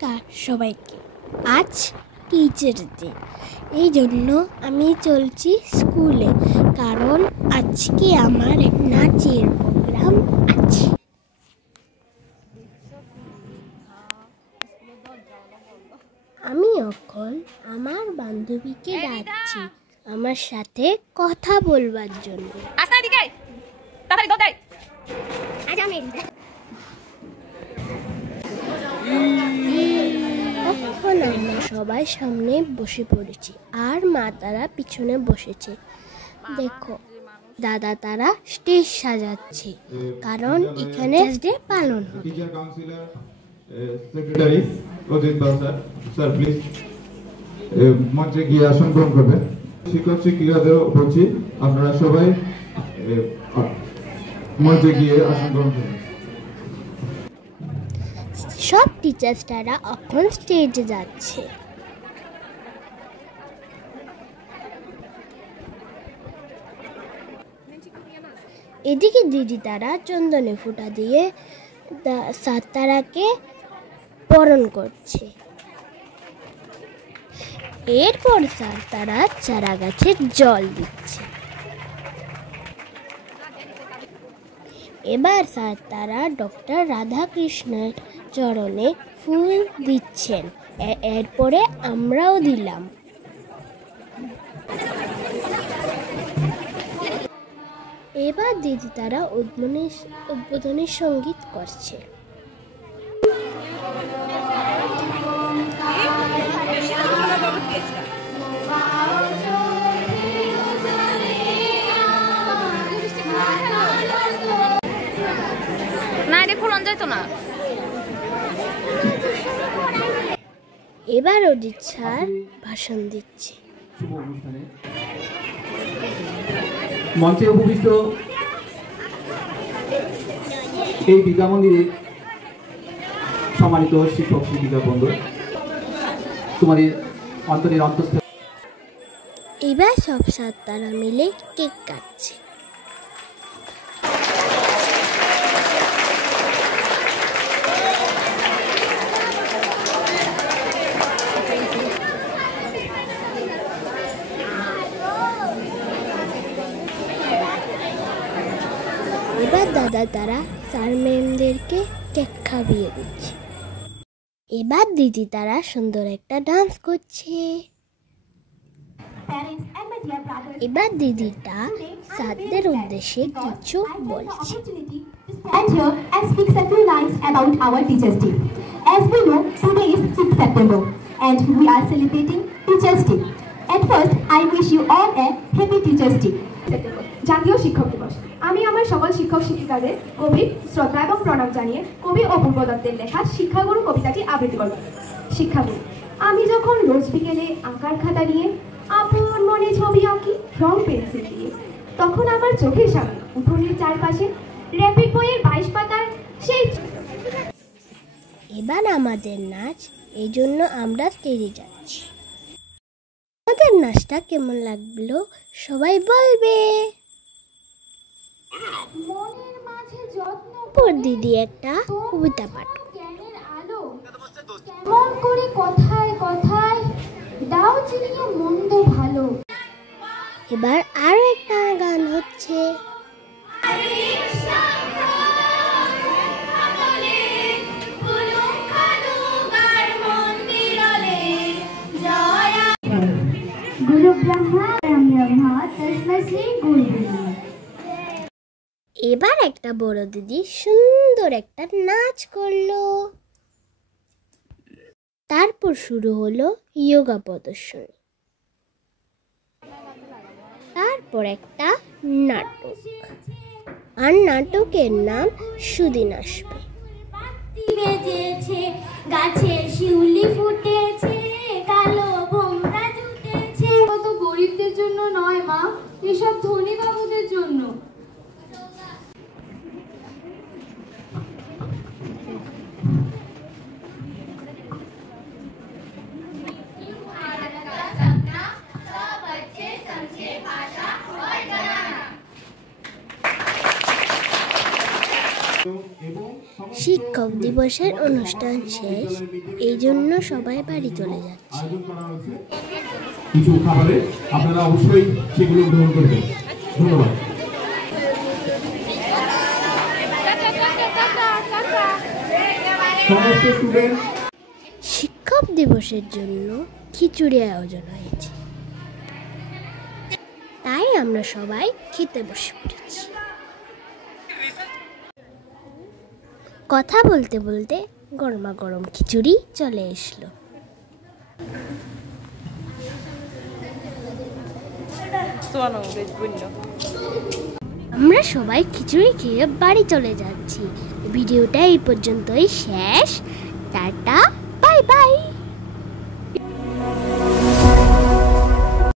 নমস্কার সবাইকে। আজ টিচার ডে, এই জন্য আমি চলছি স্কুলে, কারণ আজকে আমার নাচের প্রোগ্রাম আছে। আমি এখন আমার বান্ধবীকে ডাকছি আমার সাথে কথা বলবার জন্য। এখন আমরা সবাই সামনে বসে পড়েছি আর মা তারা পিছনে বসেছে। দেখো দাদা তারা স্টেজ সাজাচ্ছে, কারণ এখানে ডে পালন হবে। মঞ্চে গিয়ে আসন গ্রহণ করবেন। শিক্ষক শিক্ষিকাদের বলছি আপনারা সবাই মঞ্চে গিয়ে আসন গ্রহণ করবেন। সব টিচার্সরা এখন স্টেজে যাচ্ছে। এদিকে দিদি তারা চন্দনে ফোঁটা দিয়ে স্যার তারাকে বরণ করছে। এরপর স্যার তারা চারা গাছে জল দিচ্ছে। এবার স্যার তারা ডক্টর রাধাকৃষ্ণের চরণে ফুল দিচ্ছেন। এরপরে আমরাও দিলাম। এবার দিদি তারা উদ্বোধনী সঙ্গীত করছে। এবার অজিত স্যার ভাষণ দিচ্ছে। মঞ্চে উপবিষ্ট এই বিদ্যা মন্দিরে সম্মানিত শিক্ষক শিক্ষিকা বন্ধু, তোমাদের অন্তরের অন্তঃস্থ। এবার সব স্যার তারা মিলে কেক কাটছে। এবার দাদা তারা স্যার ম্যামদেরকে কেক খাইয়ে দিচ্ছে। এবার দিদি তারা সুন্দর একটা ডান্স করছে। এবার দিদিটা স্যারদের উদ্দেশ্যে কিছু বলছে। Stand here and speak a few lines about our Teachers Day. As we know, today is 6th September and we are celebrating Teachers Day. At first, I wish you all a happy Teachers Day. জাতীয় শিক্ষক দিবস। আমি আমার সকল শিক্ষক শিক্ষিকাদের গভীর শ্রদ্ধা এবং প্রণাম জানিয়ে কবি অপূর্ব দত্তের লেখা শিক্ষাগুরু কবিতাটি আবৃত্তি করব। শিক্ষাগুরু। আমি যখন রোজ বিকেলে আঁকার খাতা নিয়ে আপন মনে ছবি আঁকি রং পেন্সিল দিয়ে, তখন আমার চোখের সামনে উঠোনের চারপাশে র্যাপিড বইয়ের 22 পাতার সেই। এবার আমাদের নাচ, এই জন্য আমরা স্টেজে যাচ্ছি। আমাদের নাচটা কেমন লাগলো সবাই বলবে। মনের মাঝে যত্ন পর দিদি একটা কবিতা পাঠ জ্ঞানের আলো, কেমন করে কথায় কথায় দাও চিনিয়ে মন্দ ভালো। এবার আরো একটা গান হচ্ছে। গুরু ব্রহ্মা ব্রহ্মা তস্মৈ শ্রী গুরু। এবার একটা বড় দিদি সুন্দর একটা নাচ করলো। তারপর শুরু হলো যোগা প্রদর্শনী। তারপর একটা নাটক, আর নাটকের নাম সুদিন আসবে। পাতি বেজেছে, গাছে শিউলি ফুটেছে, কালো ভোমরা জুটেছে। কত গরিবদের জন্য নয় মা, এসব ধনী বাবুদের জন্য। এবং শিক্ষক দিবসের অনুষ্ঠান শেষ, এই জন্য সবাই বাড়ি চলে যাচ্ছে। আয়োজন করা হয়েছে কিছু খাবারে, আপনারা অবশ্যই সেগুলো গ্রহণ করবেন। ধন্যবাদ। সমস্ত স্টুডেন্ট শিক্ষক দিবসের জন্য খিচুড়ি আয়োজন হয়েছে, তাই আমরা সবাই খেতে বসে পড়েছি। কথা বলতে বলতে গরমা গরম খিচুড়ি চলে এসলো। আমরা সবাই খিচুড়ি খেয়ে বাড়ি চলে যাচ্ছি। ভিডিওটা এই পর্যন্তই শেষ। Tata, bye bye.